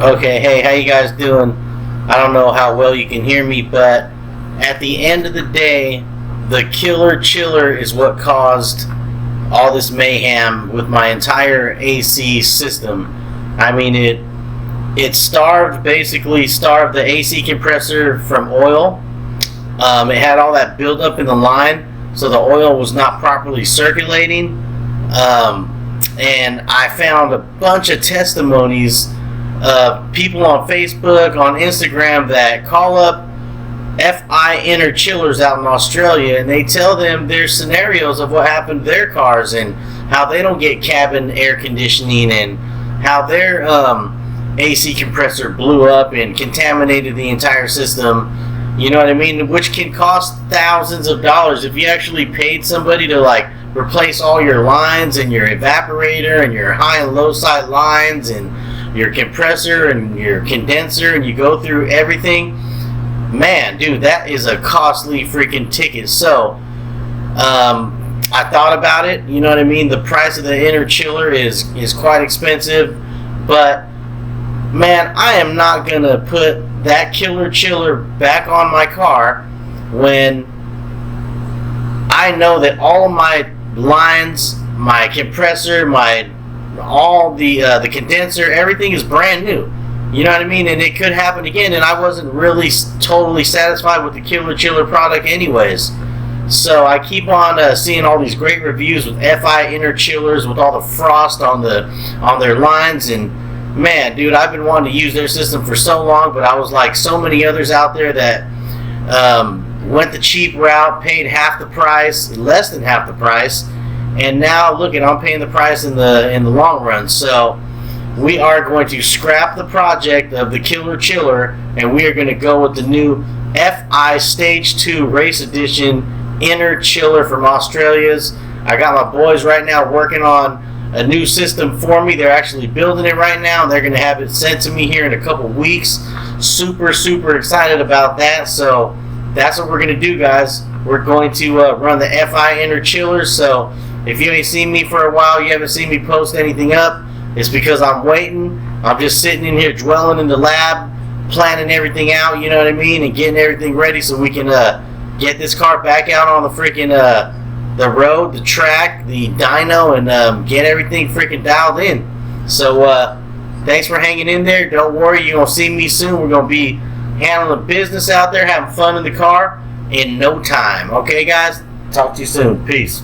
Okay, hey, how you guys doing? I don't know how well you can hear me, but at the end of the day, the killer chiller is what caused all this mayhem with my entire AC system. I mean, it basically starved the AC compressor from oil. It had all that buildup in the line, so the oil was not properly circulating. And I found a bunch of testimonies of people on Facebook, on Instagram that call up FI inner chillers out in Australia, and they tell them their scenarios of what happened to their cars and how they don't get cabin air conditioning and how their AC compressor blew up and contaminated the entire system. You know what I mean? Which can cost thousands of dollars if you actually paid somebody to like replace all your lines and your evaporator and your high and low side lines and your compressor and your condenser, and you go through everything. Man, dude, that is a costly freaking ticket. So I thought about it. You know what I mean? The price of the inner chiller is quite expensive, but man, I am not gonna put that killer chiller back on my car when I know that all of my lines, my compressor, all the condenser, everything is brand new. You know what I mean? And it could happen again, and I wasn't really totally satisfied with the killer chiller product anyways. So I keep on seeing all these great reviews with FI inner chillers with all the frost on their lines, and man, dude, I've been wanting to use their system for so long, but I was like so many others out there that went the cheap route, paid half the price, less than half the price, and now look at, I'm paying the price in the long run. So we are going to scrap the project of the killer chiller, and we are going to go with the new FI Stage 2 Race Edition inner chiller from Australia's. I got my boys right now working on a new system for me. They're actually building it right now, and they're going to have it sent to me here in a couple weeks. Super excited about that. So that's what we're going to do, guys. We're going to run the FI inner chillers. So if you ain't seen me for a while, you haven't seen me post anything up, it's because I'm waiting. I'm just sitting in here dwelling in the lab, planning everything out, you know what I mean, and getting everything ready so we can get this car back out on the freaking the road, the track, the dyno, and get everything freaking dialed in. So thanks for hanging in there. Don't worry, you're going to see me soon. We're going to be handling business out there, having fun in the car in no time. Okay, guys? Talk to you soon. Peace.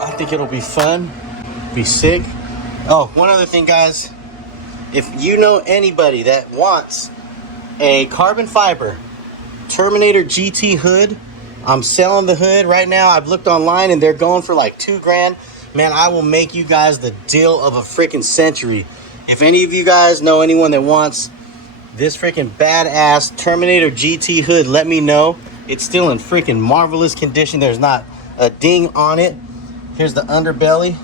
I think it'll be fun, be sick. Oh, one other thing, guys. If you know anybody that wants a carbon fiber Terminator GT hood, I'm selling the hood right now. I've looked online and they're going for like $2,000. Man, I will make you guys the deal of a freaking century. If any of you guys know anyone that wants this freaking badass Terminator GT hood, let me know. It's still in freaking marvelous condition. There's not a ding on it. Here's the underbelly.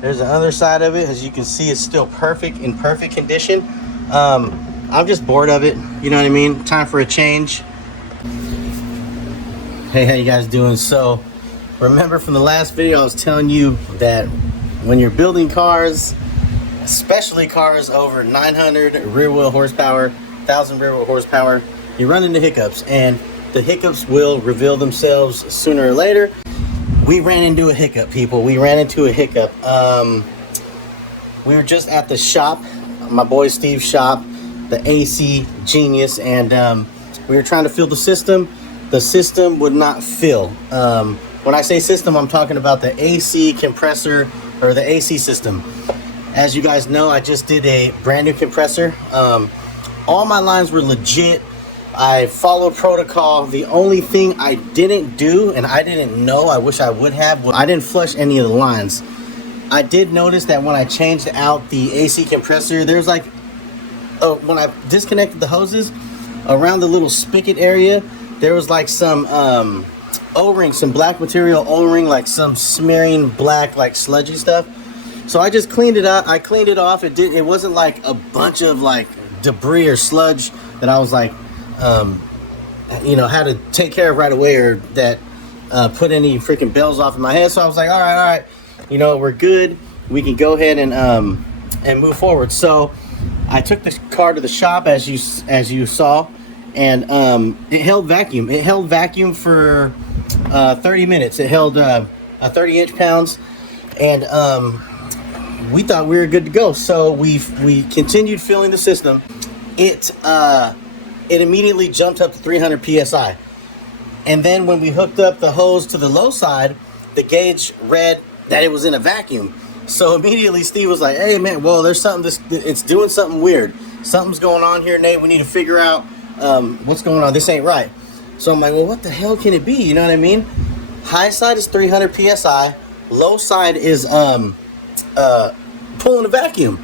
There's the other side of it. As you can see, it's still in perfect condition. I'm just bored of it. You know what I mean? Time for a change. Hey, how you guys doing? So, remember from the last video, I was telling you that when you're building cars, especially cars over 900 rear wheel horsepower, 1,000 rear wheel horsepower, you run into hiccups, and the hiccups will reveal themselves sooner or later. We ran into a hiccup, people. We ran into a hiccup. We were just at the shop, my boy Steve's shop, the AC Genius, and we were trying to fill the system. The system would not fill. When I say system, I'm talking about the AC compressor, or the AC system. As you guys know, I just did a brand new compressor. All my lines were legit I followed protocol. The only thing I didn't do, and I didn't know, I wish I would have, I didn't flush any of the lines. I did notice that when I changed out the AC compressor, there's like, when I disconnected the hoses, around the little spigot area, there was like some O-ring, some black material O-ring, like some smearing black, like sludgy stuff. So I just cleaned it up. I cleaned it off. It wasn't like a bunch of like debris or sludge that I was like, you know, had to take care of right away, or that put any freaking bells off in my head. So I was like, all right, you know, we're good. We can go ahead and move forward. So I took the car to the shop, as you saw, and it held vacuum. It held vacuum for 30 minutes. It held 30 inch-pounds, and we thought we were good to go. So we continued filling the system. It immediately jumped up to 300 psi, and then when we hooked up the hose to the low side, the gauge read that it was in a vacuum. So immediately Steve was like, hey man, well, there's something, it's doing something weird. Something's going on here, Nate. We need to figure out what's going on. This ain't right. So I'm like, well, what the hell can it be? You know what I mean? High side is 300 psi. Low side is pulling a vacuum.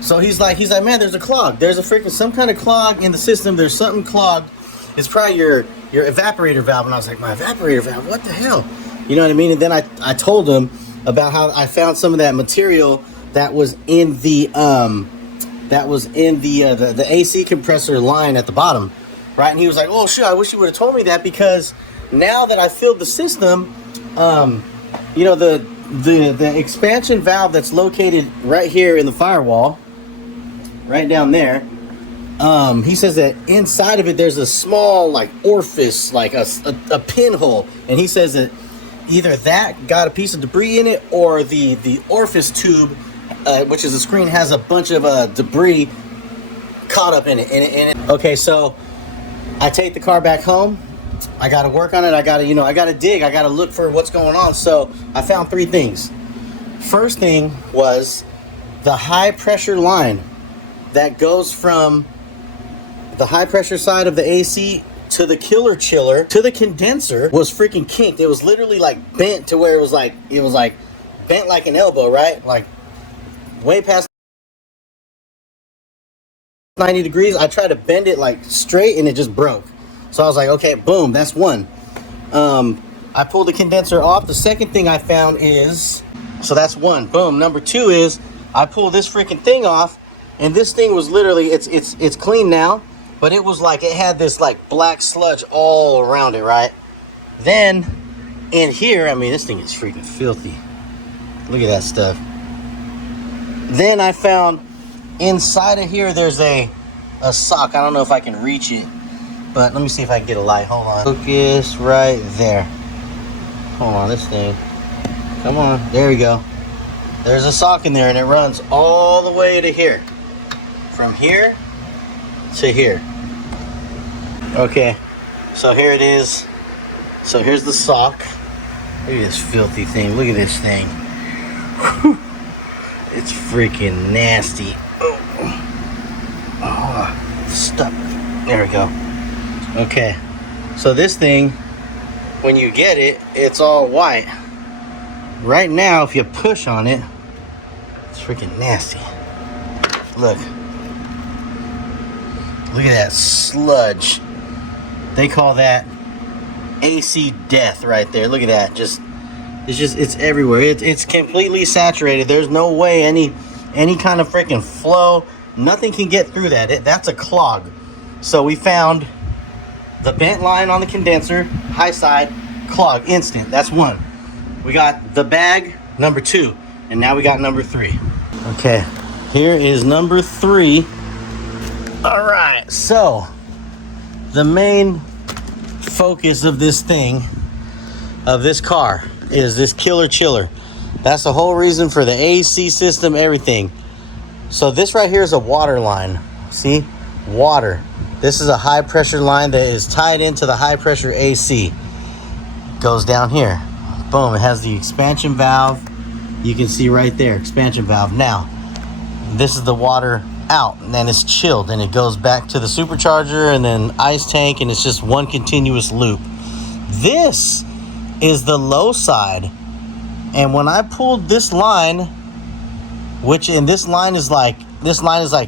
So he's like, man, there's a clog. There's a freaking some kind of clog in the system. There's something clogged. It's probably your evaporator valve. And I was like, my evaporator valve? What the hell? You know what I mean? And then I told him about how I found some of that material that was in the the AC compressor line at the bottom, right? And he was like, oh shit, I wish you would have told me that, because now that I filled the system, you know, the expansion valve that's located right here in the firewall, right down there, he says that inside of it there's a small like orifice, like a pinhole, and he says that either that got a piece of debris in it, or the orifice tube, which is a screen, has a bunch of debris caught up in it. Okay, so I take the car back home. I got to work on it. I got to dig. I got to look for what's going on. So I found three things. First thing was the high pressure line that goes from the high pressure side of the AC to the killer chiller to the condenser was freaking kinked. It was literally like bent to where it was like bent like an elbow, right? Like way past 90 degrees. I tried to bend it like straight and it just broke. So I was like, okay, boom, that's one. I pulled the condenser off. The second thing I found is, so that's one, boom. Number two is I pulled this freaking thing off, and this thing was literally, it's clean now, but it was like, it had this like black sludge all around it, right? Then in here, I mean, this thing is freaking filthy. Look at that stuff. Then I found inside of here, there's a sock. I don't know if I can reach it, but let me see if I can get a light. Hold on. Focus right there. Hold on, this thing. Come on, there we go. There's a sock in there, and it runs all the way to here. From here to here. Okay, so here it is. So here's the sock. Look at this filthy thing. Look at this thing. Whew. It's freaking nasty. Oh, stuck. There we go. Okay, so this thing, when you get it, it's all white. Right now, if you push on it, it's freaking nasty. Look. Look at that sludge. They call that AC death right there. Look at that. It's everywhere. It's completely saturated. There's no way any kind of freaking flow, nothing can get through that. That's a clog. So we found the bent line on the condenser, high side, clog, instant. That's one. We got the bag, number two, and now we got number three. Okay, here is number three. All right, so the main focus of this thing, of this car, is this killer chiller. That's the whole reason for the AC system, everything. So this right here is a water line. See, water. This is a high pressure line that is tied into the high pressure AC. Goes down here. Boom, it has the expansion valve. You can see right there, expansion valve. Now, this is the water out, and then it's chilled, and it goes back to the supercharger and then ice tank, and it's just one continuous loop. This is the low side, and when I pulled this line, this line is like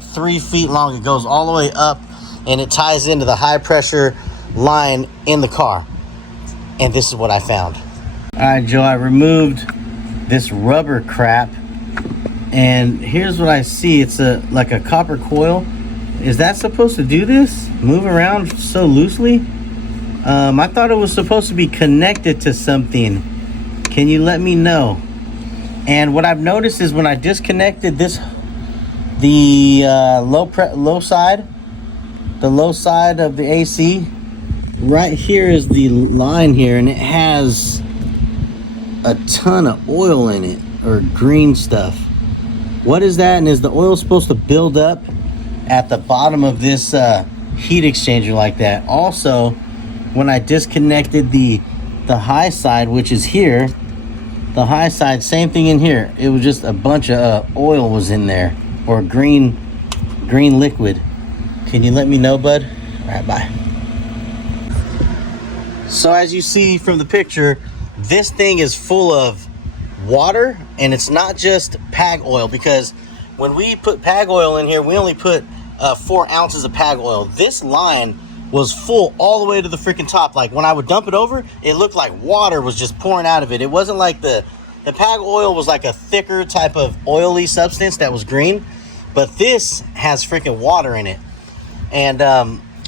3 feet long. It goes all the way up, and it ties into the high pressure line in the car. And this is what I found. All right, Joe, I removed this rubber crap, and here's what I see. It's like a copper coil. Is that supposed to do this? Move around so loosely? I thought it was supposed to be connected to something. Can you let me know? And what I've noticed is when I disconnected the low side of the AC, right here is the line here, and it has a ton of oil in it, or green stuff. What is that? And is the oil supposed to build up at the bottom of this heat exchanger like that? Also, when I disconnected the high side, which is here, the high side, same thing in here. It was just a bunch of oil was in there, or green liquid. Can you let me know, bud? All right, bye. So as you see from the picture, this thing is full of water, and it's not just PAG oil, because when we put PAG oil in here, we only put 4 ounces of PAG oil. This line was full all the way to the freaking top. Like when I would dump it over, it looked like water was just pouring out of it. It wasn't like the PAG oil was like a thicker type of oily substance that was green, but this has freaking water in it. And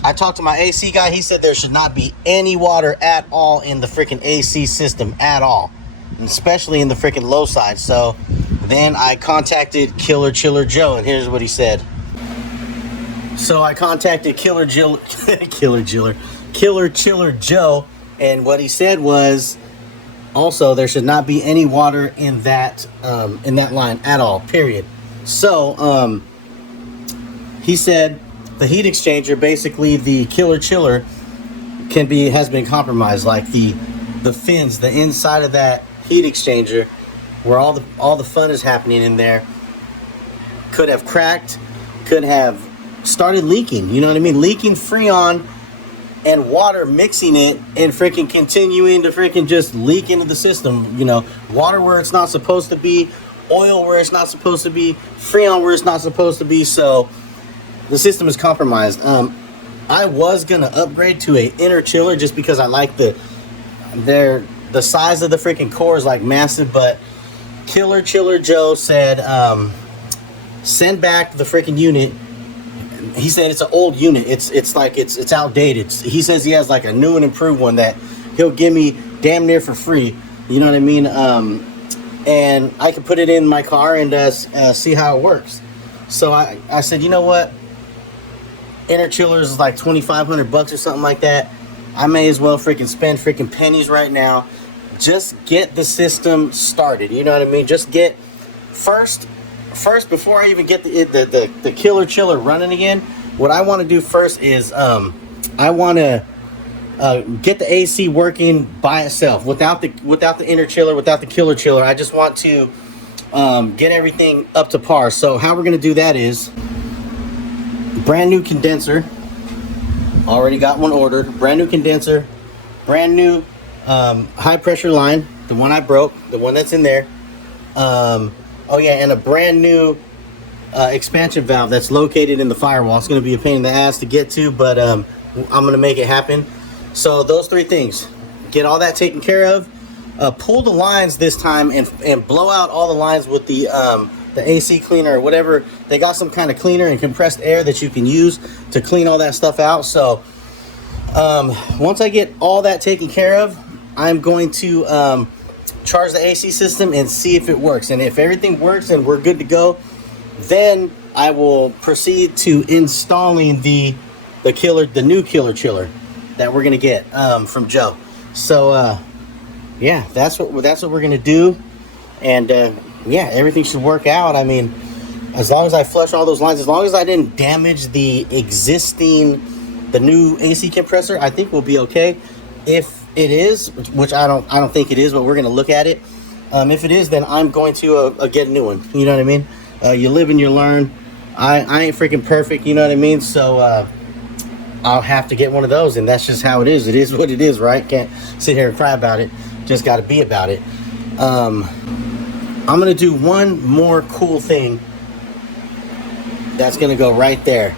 I talked to my AC guy. He said there should not be any water at all in the freaking AC system at all, especially in the freaking low side. So then I contacted Killer Chiller Joe, and here's what he said. So I contacted Killer Chiller Joe, and what he said was, also there should not be any water in that line at all, period. So he said the heat exchanger, basically the Killer Chiller, has been compromised. Like the fins, the inside of that heat exchanger, where all the fun is happening in there, could have cracked, could have started leaking. You know what I mean? Leaking Freon and water, mixing it and freaking continuing to freaking just leak into the system. You know, water where it's not supposed to be, oil where it's not supposed to be, Freon where it's not supposed to be. So the system is compromised. I was gonna upgrade to a inner chiller just because I like the size of the freaking core is like massive, but Killer Chiller Joe said send back the freaking unit. He said it's an old unit. It's outdated. He says he has like a new and improved one that he'll give me damn near for free. You know what I mean? And I can put it in my car and see how it works. So I said, you know what? Inner chillers is like $2,500 or something like that. I may as well freaking spend freaking pennies right now. Just get the system started. You know what I mean? Just get first before I even get the Killer Chiller running again. What I want to do first is I want to get the AC working by itself without the inner chiller, without the Killer Chiller. I just want to get everything up to par. So how we're going to do that is brand new condenser. Already got one ordered. Brand new condenser, brand new high pressure line, the one I broke, the one that's in there. Oh yeah, and a brand new expansion valve that's located in the firewall. It's going to be a pain in the ass to get to, but I'm going to make it happen. So those 3 things, get all that taken care of. Pull the lines this time and blow out all the lines with the AC cleaner or whatever. They got some kind of cleaner and compressed air that you can use to clean all that stuff out. So once I get all that taken care of, I'm going to charge the AC system and see if it works. And if everything works and we're good to go, then I will proceed to installing the new Killer Chiller that we're gonna get from Joe. So yeah, that's what we're gonna do. And yeah, everything should work out. I mean, as long as I flush all those lines, as long as I didn't damage the new AC compressor, I think we'll be okay. If it is, which I don't think it is, but we're gonna look at it. If it is, then I'm going to get a new one. You know what I mean? You live and you learn. I ain't freaking perfect, you know what I mean? So I'll have to get one of those, and that's just how it is. It is what it is, right? Can't sit here and cry about it. Just got to be about it. I'm gonna do one more cool thing that's gonna go right there.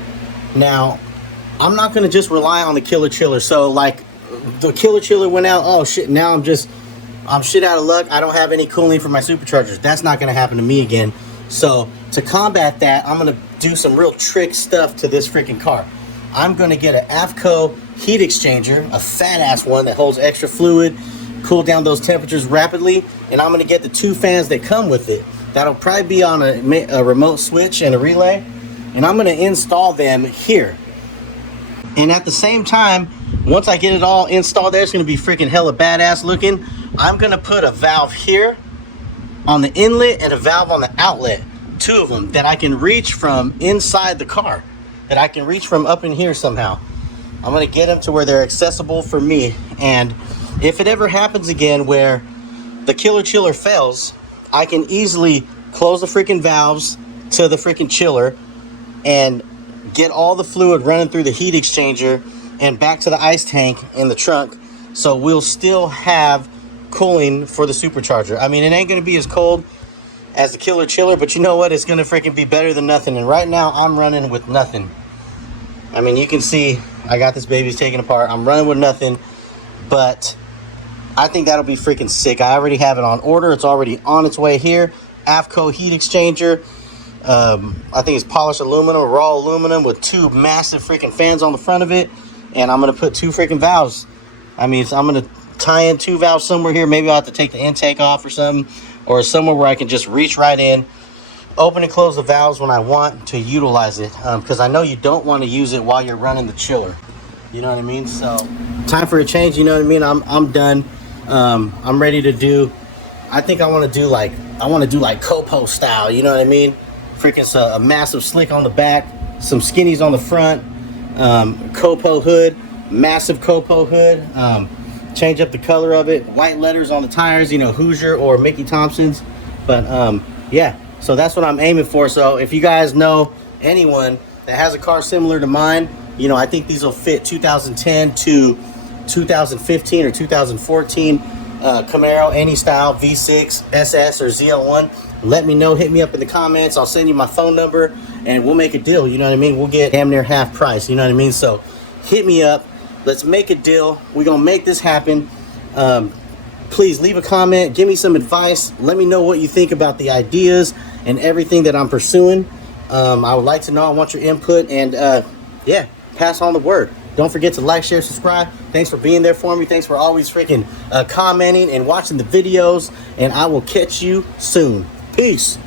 Now, I'm not gonna just rely on the killer chiller. So like the killer chiller went out, oh shit, now I'm shit out of luck. I don't have any cooling for my superchargers. That's not gonna happen to me again. So to combat that, I'm gonna do some real trick stuff to this freaking car. I'm gonna get an AFCO heat exchanger, a fat ass one that holds extra fluid, cool down those temperatures rapidly, and I'm gonna get the 2 fans that come with it. That'll probably be on a remote switch and a relay, and I'm gonna install them here. And at the same time, once I get it all installed there, it's gonna be freaking hella badass looking. I'm gonna put a valve here on the inlet and a valve on the outlet, 2 of them that I can reach from inside the car, that I can reach from up in here somehow. I'm gonna get them to where they're accessible for me. And if it ever happens again where the killer chiller fails, I can easily close the freaking valves to the freaking chiller and get all the fluid running through the heat exchanger and back to the ice tank in the trunk. So we'll still have cooling for the supercharger. I mean, it ain't gonna be as cold as the killer chiller, but you know what? It's gonna freaking be better than nothing. And right now I'm running with nothing. I mean, you can see I got this baby's taken apart. I'm running with nothing, but I think that'll be freaking sick. I already have it on order. It's already on its way here. AFCO heat exchanger. I think it's polished aluminum, raw aluminum with 2 massive freaking fans on the front of it. And I'm gonna put 2 freaking valves. I mean, I'm gonna tie in 2 valves somewhere here. Maybe I'll have to take the intake off or something, or somewhere where I can just reach right in, open and close the valves when I want to utilize it, because I know you don't want to use it while you're running the chiller. You know what I mean? So time for a change. You know what I mean? I'm done. I'm ready to do. I think I want to do like Copo style. You know what I mean? Freaking a massive slick on the back, some skinnies on the front, Copo hood, massive Copo hood. Change up the color of it, white letters on the tires, you know, Hoosier or Mickey Thompson's. But yeah, so that's what I'm aiming for. So if you guys know anyone that has a car similar to mine, you know, I think these will fit 2010 to 2015 or 2014 Camaro, any style, V6, SS, or ZL1. Let me know. Hit me up in the comments. I'll send you my phone number and we'll make a deal. You know what I mean? We'll get damn near half price. You know what I mean? So hit me up. Let's make a deal. We're gonna make this happen. Please leave a comment. Give me some advice. Let me know what you think about the ideas and everything that I'm pursuing. I would like to know. I want your input. And yeah, pass on the word. Don't forget to like, share, subscribe. Thanks for being there for me. Thanks for always freaking commenting and watching the videos. And I will catch you soon. Peace.